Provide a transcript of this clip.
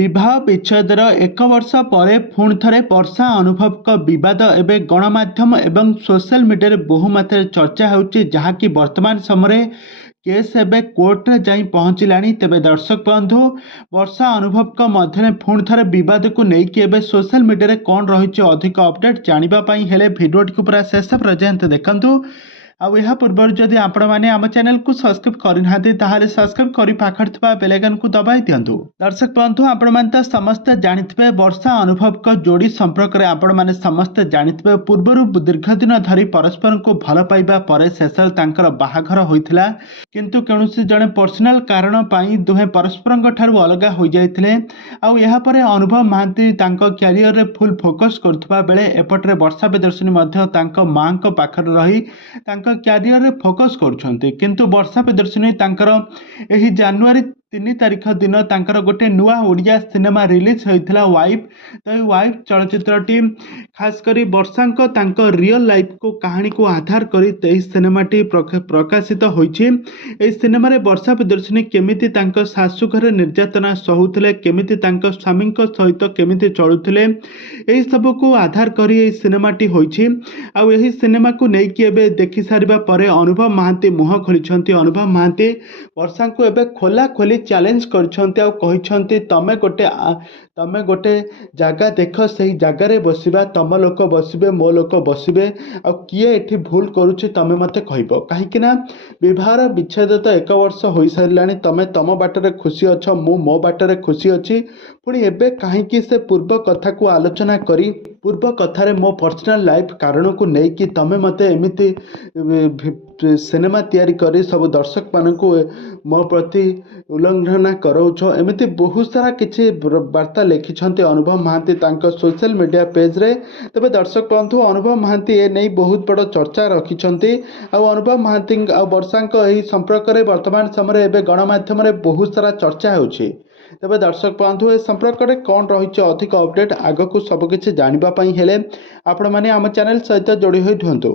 विवाह विच्छेदर एक वर्ष पर पुणी थे वर्षा अनुभव बद एवं गणमाध्यम एवं सोशल मीडिया बहु मात्रा चर्चा होची जहाँकि वर्तमान समय केस एवं कोर्टे जाई पहुँचला। तेबे दर्शक बंधु वर्षा अनुभव मध्य पुणी थे बद को लेकिन सोशल मीडिया कौन रही अधिक अपडेट जानापी हेले भिडियोटी पूरा शेष पर्यंत देखूँ। आउ यह पूर्व जदि आपण मैंने आम चैनल को सब्सक्राइब करना ताहले सब्सक्राइब कर पाखर थिबा बेल आइकन को दबाई दिंतु। दर्शक बंधु आपण मैंने तो समस्ते जानिथिबे वर्षा अनुभव का जोड़ी संपर्क में आपण मैंने समस्ते जानिथिबे पूर्वर दीर्घ दिन धरी परस्पर को भल पाइबा पर शेष तांकर बाहाघर होइथिला किंतु कौनसी जड़े पर्सनाल कारण पाई दुहे परस्पर ठारू अलग हो जाइथिले। आउ यहा परे अनुभव महांती तांको कैरियर रे फुल फोकस करथुबा बेले एपटरे वर्षा प्रियदर्शिनी मध्य तांको मां को पाखर रही तांको क्यारियर रे फोकस करुछंती किंतु वर्षा प्रियदर्शिनी तांकर एही जानुआरी 3 तारिख दिन तांकर गोटे नुआ ओडिया सिनेमा रिलीज होइथिला वाइफ। तो वाइफ चलचित्रटी खास करी वर्षांक तांको रियल लाइफ को कहानी को आधार करी तेई सिनेमाटी प्रकाशित होइछि। एई सिनेमा रे वर्षा प्रियदर्शिनी केमिति तांको सासु घरे निर्यातना सहुथिले केमिति तांको स्वामी सहित केमिति चलुथिले एई सब को आधार करी एई सिनेमाटी होइछि। आ एही सिनेमा को नै कि एबे देखि सारिबा परे अनुभव महांती मुह खोलिछंती। अनुभव महांती वर्षा को एबे खोला खोली चैलेंज करछंती आ कहिछंती तमे गोटे जगह देख सही जगार बसवा तम लोक बसबे मो लोक बसबे आ किए एठी भूल करुछि तमे मते कहबो कहीं विवाह विच्छेद तो 1 वर्ष हो सारे तमे तम बाटरे खुशी अछ मु मो बाटरे खुशी अच्छी पुणी एबे कहीं से पूर्व कथा को आलोचना करी पूर्व कथार मो पर्सनल लाइफ कारण को लेकिन तमे मते एमिति सिनेमा तैयारी करी सब दर्शक मानक मो प्रति उल्लंघना कराउछ एमिति बहुत सारा किछि वार्ता लिखिछन्ते अनुभव महांती तांको सोशल मीडिया पेज रे। तबे दर्शक बंधु अनुभव महांती ए नहीं बहुत बड़ चर्चा रखिछन्ते। आ अनुभव महांती आ वर्षांको एही संपर्क रे वर्तमान समय एबे गणमाध्यम रे बहुत सारा चर्चा होछि। तबे दर्शक बंधु ए संपर्क में कौन रही अधिक अपडेट आग को सबकि जानापी हेले आपण मैंने आम चैनल सहित जोड़ी होई दियंतु।